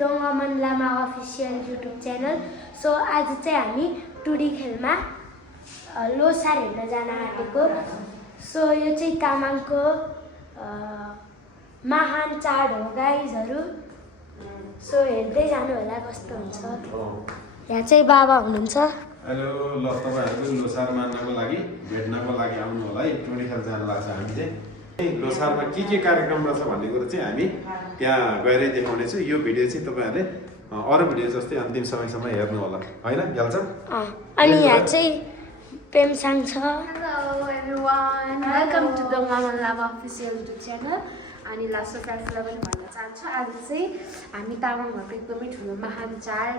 दोङमन Lama official YouTube channel. So आज चाहिँ हामी टुडी खेलमा लोसार हेर्न जान आँटेको। सो यो चाहिँ तामाङको महान चाड हो गाइजहरू। सो हेर्दै जानु होला कस्तो हुन्छ। यहाँ चाहिँ बाबा हुनुहुन्छ। हेलो, ल तपाईहरुको लोसार मान्नको लागि भेट्नको लागि आउनु होला है। टुडी खेल जान लाग्छ हामी चाहिँ। लोसारमा के कार्यक्रम रहेछ भन्ने कुरा चाहिँ हामी त्यहाँ गएरै देखाउने छु। यो भिडियो चाहिँ तपाईहरुले अरु भिडियो जस्तै अन्तिम समयसम्म हेर्नु होला हैन याल्छ। अनि यहाँ चाहिँ पेमसाङ छ। Hello everyone, welcome to Dongman Lama official YouTube channel. अनि लास्ट क्लासलाई पनि भन्न चाहन्छु, आज चाहिँ हामी तामाङहरूको एकदमै ठुलो महान चाड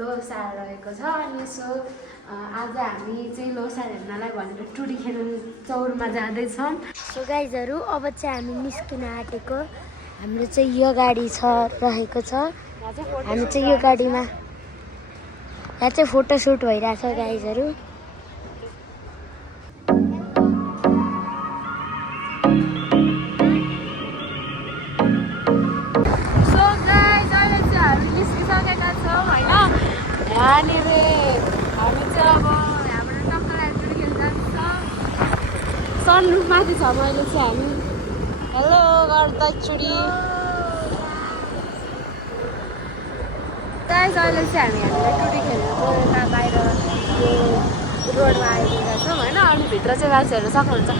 लोसार रहेको छ। अनि सो आज हामी चाहिँ लोसार हेर्नलाई भनेर टुडी खेल्न चौरमा जाँदैछौँ। सो गाइजहरू अब चाहिँ हामी निस्किन आँटेको। हाम्रो चाहिँ यो गाडी छ रहेको छ। हामी चाहिँ यो गाडीमा यहाँ चाहिँ फोटोसुट भइरहेछ गाइजहरू। यहाँनिर हामी चाहिँ अब यहाँबाट टक्कर आइपुग्यो खेल जान्छ। सनरुफमाथि छ मैले चाहिँ हामी हेलो गर्दैछुडी गाइस। अहिले चाहिँ हामी हामीलाई टुडी खेल्नको एउटा बाहिर यो रोडमा आइपुगेका छौँ होइन। अनि भित्र चाहिँ मान्छे हेर्न सक्नुहुन्छ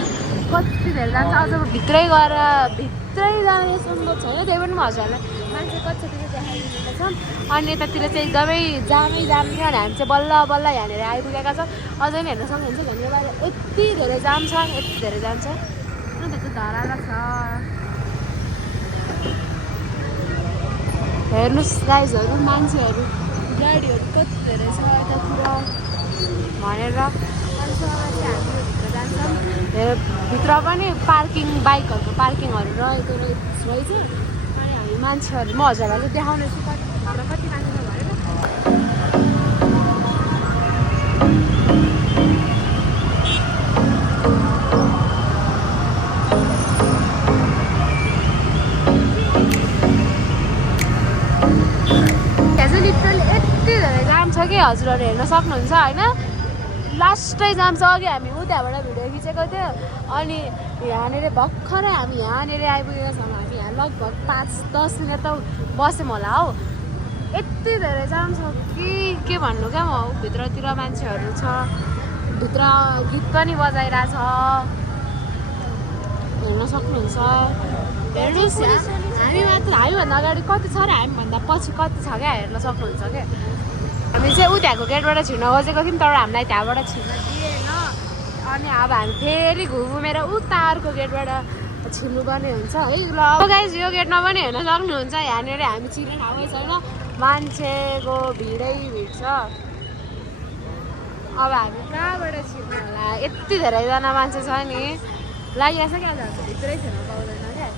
कति धेरै जान्छ। अझ भित्रै गएर भित्रै जाने सम्भव छैन, त्यही पनि म हजुरहरूलाई मान्छे कतितिर देखाइदिएका छन्। अनि यतातिर चाहिँ एकदमै जामै जाम थियो। अनि हामी चाहिँ बल्ल बल्ल यहाँनिर आइपुगेका छौँ। अझै पनि हेर्न सक्नुहुन्छ धन्यवाद। यति धेरै जाम छ, यति धेरै जान्छ। अन्त त्यो धराला छ हेर्नुहोस् गाइजहरू, मान्छेहरू गाडीहरू कति धेरै छ यतातिर भनेर। अनि चाहिँ हामी भित्र जान्छौँ। भित्र पनि पार्किङ बाइकहरूको पार्किङहरू रहेको रहेछ। अनि हामी मान्छेहरू म हजुरहरूलाई चाहिँ देखाउने छु कति मान्छे छ भनेर। लिटरली यति धेरै जाम छ कि हजुरहरू हेर्न सक्नुहुन्छ होइन। लास्टै जाम छ। अघि हामी उताबाट भिडियो खिचेको थियो। अनि यहाँनिर भर्खरै हामी यहाँनिर आइपुगेका छौँ। हामी यहाँ लगभग 5-10 मिनट त बस्यौँ होला हौ। यति धेरै जाम छ कि के भन्नु क्या म। भित्रतिर मान्छेहरू छ, भित्र गीत पनि बजाइरहेछ हेर्न सक्नुहुन्छ। हेर्नुहोस् हामी मात्र, हामीभन्दा अगाडि कति छ र हामीभन्दा पछि कति छ क्या हेर्न सक्नुहुन्छ क्या। हामी चाहिँ उताको गेटबाट छिर्न खोजेको थियौँ तर हामीलाई त्यहाँबाट छिर्न दिएन। अनि अब हामी फेरि घुमेर उता अर्को गेटबाट छिर्नुपर्ने हुन्छ है। ल गाइस यो गेटमा पनि हेर्न सक्नुहुन्छ यहाँनिर हामी छिर्ने ठाउँै छैन, मान्छेको भिडै भिड छ। अब हामी कहाँबाट छिर्ने होला, यति धेरैजना मान्छे छ नि। लागिरहेछ क्या जान्छ, भित्रै छिर्न पाउँदैन क्या।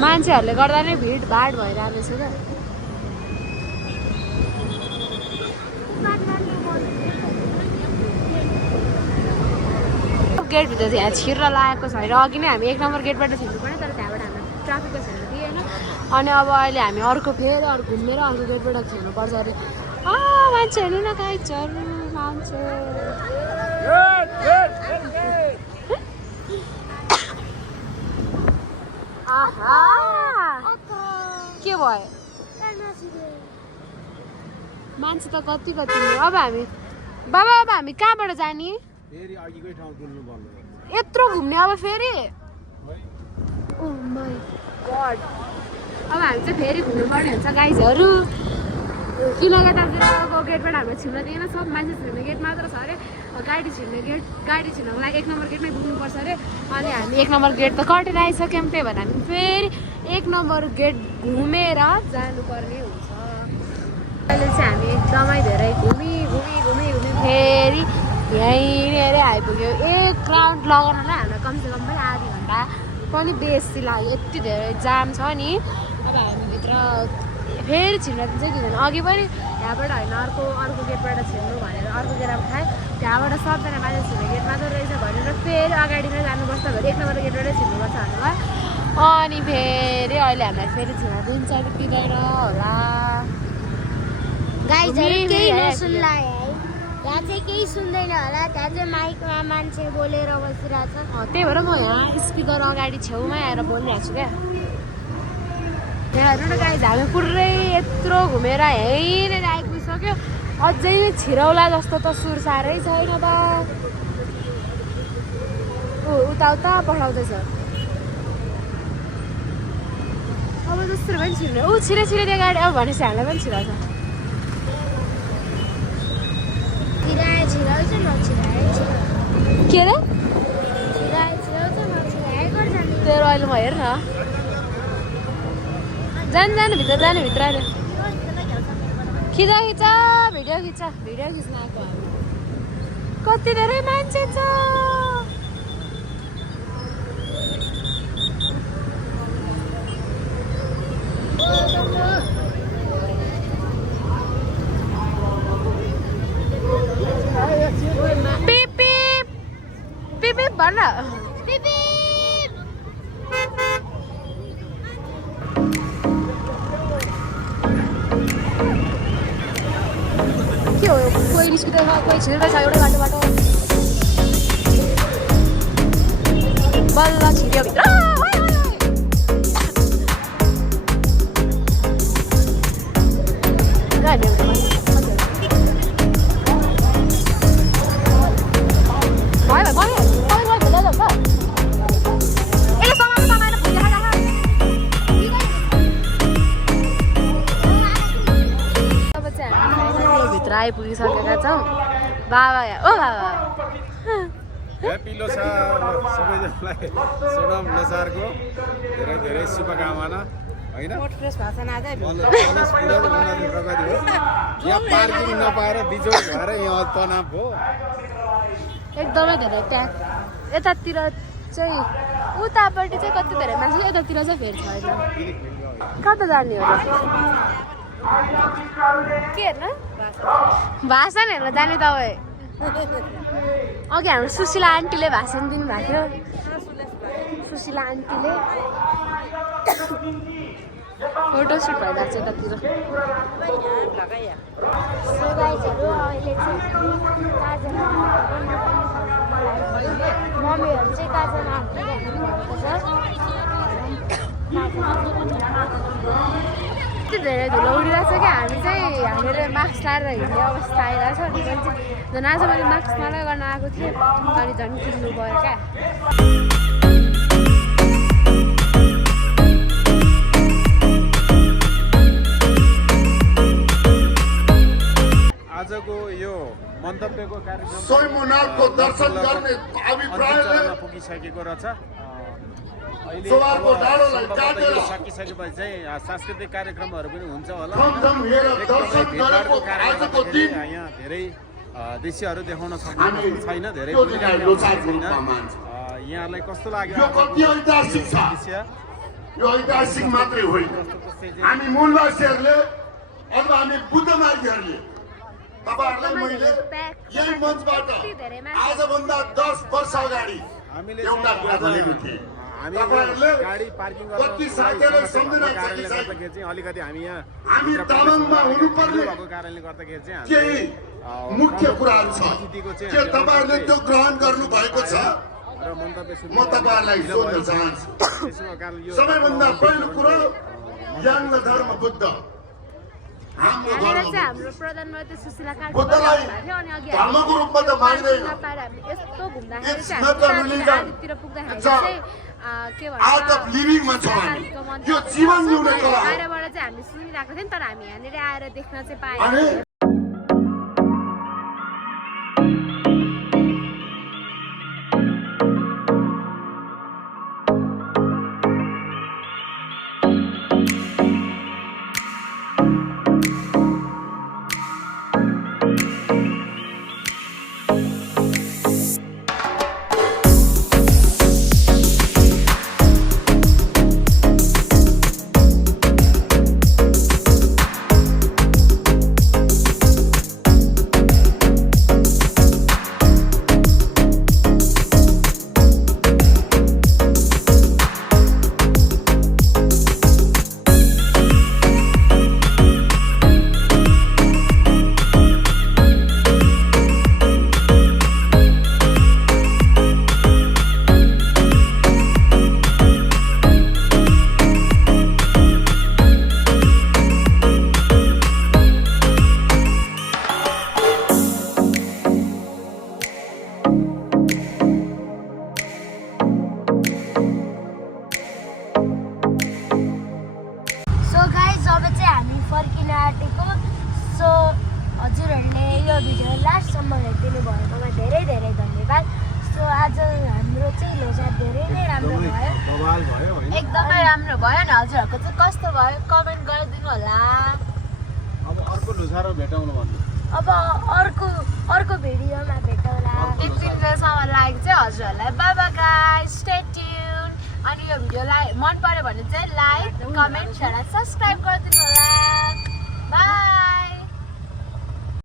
मान्छेहरूले गर्दा नै भिडभाड भइरहेको छ क्या। गेटभित्र चाहिँ यहाँ छिर्न लागेको छैन। अघि नै हामी 1 नम्बर गेटबाट छिर्नु पऱ्यो तर त्यहाँबाट हामीलाई ट्राफिकको छिर्न दिएन। अनि अब अहिले हामी फेरि घुमेर अर्को गेटबाट छिर्नुपर्छ अरे। मान्छे हेर्नु न गाइजहरू, मान्छे के भयो मान्छे त कति अब हामी बाबा अब हामी कहाँबाट जाने? यत्रो घुम्ने अब फेरि। ओ माई गड, अब हामी चाहिँ फेरि घुम्नुपर्ने हुन्छ गाइजहरू। किनकि दार्जिलिङको गेटबाट हामीलाई छिर्न दिएन। सब मान्छे छिर्ने गेट मात्र छ अरे। गाडी छिर्नको लागि 1 नम्बर गेटमै पुग्नुपर्छ अरे। अनि हामी 1 नम्बर गेट त कटेर आइसक्यौँ। त्यही भएर हामी फेरि 1 नम्बर गेट घुमेर जानुपर्ने हुन्छ। अहिले चाहिँ हामी एकदमै धेरै घुमी फेरि यहीँनिर आइपुग्यो। 1 राउन्ड लगाउनलाई हामीलाई कमसेकम पनि आधी घन्टा पनि बेसी लाग्यो, यति धेरै जाम छ नि। अब हामी भित्र फेरि छिर्न दिन्छ कि हुँदैन। अघि पनि यहाँबाट होइन अर्को गेटबाट छिर्नु भनेर अर्को गेटमा खाएँ। त्यहाँबाट सबजना मान्छे छिर्ने गेट मात्र रहेछ भनेर फेरि अगाडि नै जानुपर्छ भने 1 नम्बर गेटबाटै छिर्नुपर्छ भनेर अनि फेरि अहिले हामीलाई फेरि झुला दिन्छ कि दिँदैन होला गाइजहरू घुमी केही घुमी नसुन्ला है यहाँ चाहिँ केही सुन्दैन होला त्यहाँ चाहिँ माइकमा मान्छे बोलेर बसिरहेछ त्यही भएर म यहाँ स्पिकर अगाडि छेउमै आएर बोलिरहेको छु क्या यहाँ हेर्नु न गाइज हामी पुरै यत्रो घुमेर यहीँनिर आइपुगिसक्यो अझै छिरौला जस्तो त सुर साह्रै छैन त उता उता पठाउँदैछ अब जसरी पनि छिर्ने छिरे छिरे त्यो गाडी अब भनेपछि हामीलाई पनि छिराउँछ छिराउँछ नछिराए के अरे छिराउँछ नछिराए गर्छ नि तेरो अहिले म हेर न जानु भित्र जानु भित्र अहिले खिच भिडियो खिच्न आएको हामी कति धेरै मान्छे छ पिप पिप पिप पिप भन के हो कोही निस्किँदैछ कोही छिर्दैछ एउटै बाटोबाट बल्ल छिर्यो भित्र आइपुगिसकेका छौँ बाबा ओ बाबा ह्याप्पी लोसार सबैजनालाई सोनम लोसारको धेरै धेरै शुभकामना होइन यहाँ पार्किङ नपाएर बिजोड भएर यहाँ तनाव हो एकदमै धेरै ट्याक्स यतातिर चाहिँ उतापट्टि चाहिँ कति धेरै मान्छे यतातिर चाहिँ फेरि छैन कता जाने हो के हेर्न भाषण हेर्न जाने तपाईँ अघि हाम्रो सुशीला आन्टीले भाषण दिनुभएको थियो सुशीला आन्टीले फोटोसुट भइरहेको छ यतातिर सो गाइजहरू अहिले चाहिँ मम्मीहरू चाहिँ काजमा भएको यति धेरै धुलो उडिरहेको छ कि हामी चाहिँ हामीहरू मास्क लाएर हिँड्ने अवस्था आइरहेको छ अनि चाहिँ झन् आज मैले मास्क नलगाउन आएको थिएँ अनि झन् किन्नु पऱ्यो क्या आजको यो मन्तव्यको कार्यक्रम सोमनाथको दर्शन गर्ने अभिप्रायले पुगिसकेको रहेछ अहिले सवारको डाँडोलाई काटेर सकिसकेपछि चाहिँ सांस्कृतिक कार्यक्रमहरू पनि हुन्छ होला थमथम हेरेर दर्शन गरेको आजको दिन यहाँ धेरै दृश्यहरू देखाउन सक्नु छैन धेरै त्यो दिन हामी लोसारको छैन रूपमा मान्छ। यहाँलाई कस्तो लाग्यो यो कति ऐतिहासिक छ दृश्य यो ऐतिहासिक मात्रै होइन हामी मूलवासीहरूले अथवा हामी बुद्ध मार्गीहरूले तपाईँहरूलाई मैले यही मञ्चबाट आजभन्दा 10 वर्ष अगाडि हामीले एउटा कुरा भनेको थिएँ तपाईँहरूले गाडी पार्किङ कति साथीहरूलाई सम्झना छ कि छैन? चाहिँ अलिकति हामी यहाँ हामी तामाङमा हुनुपर्ने भएको कारणले गर्दाखेरि चाहिँ केही मुख्य कुराहरू छ के तपाईँहरूले त्यो ग्रहण गर्नु भएको छ र मन्तव्य म तपाईँहरूलाई सोध्न चाहन्छु सबैभन्दा पहिलो कुरो ज्ञान धर्म बुद्ध हाम्रो यहाँनिर धर्म चाहिँ हाम्रो प्रधानमन्त्री सुशीला बुद्धलाई अनि अघि धर्मको रूपमा त मान्दैन नपाएर हामी यस्तो घुम्दाखेरि It's चाहिँ not a हामी religion. आदितिर पुग्दाखेरि It's a चाहिँ के आर्ट अफ लिभिङमा छौँ हामी यो जीवन जिउने कला हो बाहिरबाट चाहिँ हामी सुनिरहेको थियौँ तर हामी यहाँनिर आएर देख्न चाहिँ अनि पायौँ भिडियो लास्टसम्म हेरिदिनु भएकोमा धेरै धेरै धन्यवाद। सो आज हाम्रो चाहिँ लोसार धेरै नै राम्रो भयो, बवाल भयो होइन। एकदमै राम्रो भयो नि। हजुरहरूको चाहिँ कस्तो भयो कमेन्ट गरिदिनु होला। अब अर्को लोसारमा भेटाउनु भन्नु। अब अर्को भिडियोमा भेटौँला। त्यतिन्जेलसम्म लागि चाहिँ हजुरहरूलाई bye bye guys, stay tune. अनि यो भिडियोलाई मन पर्यो भने चाहिँ लाइक कमेन्ट सेयर सब्सक्राइब गरिदिनु होला।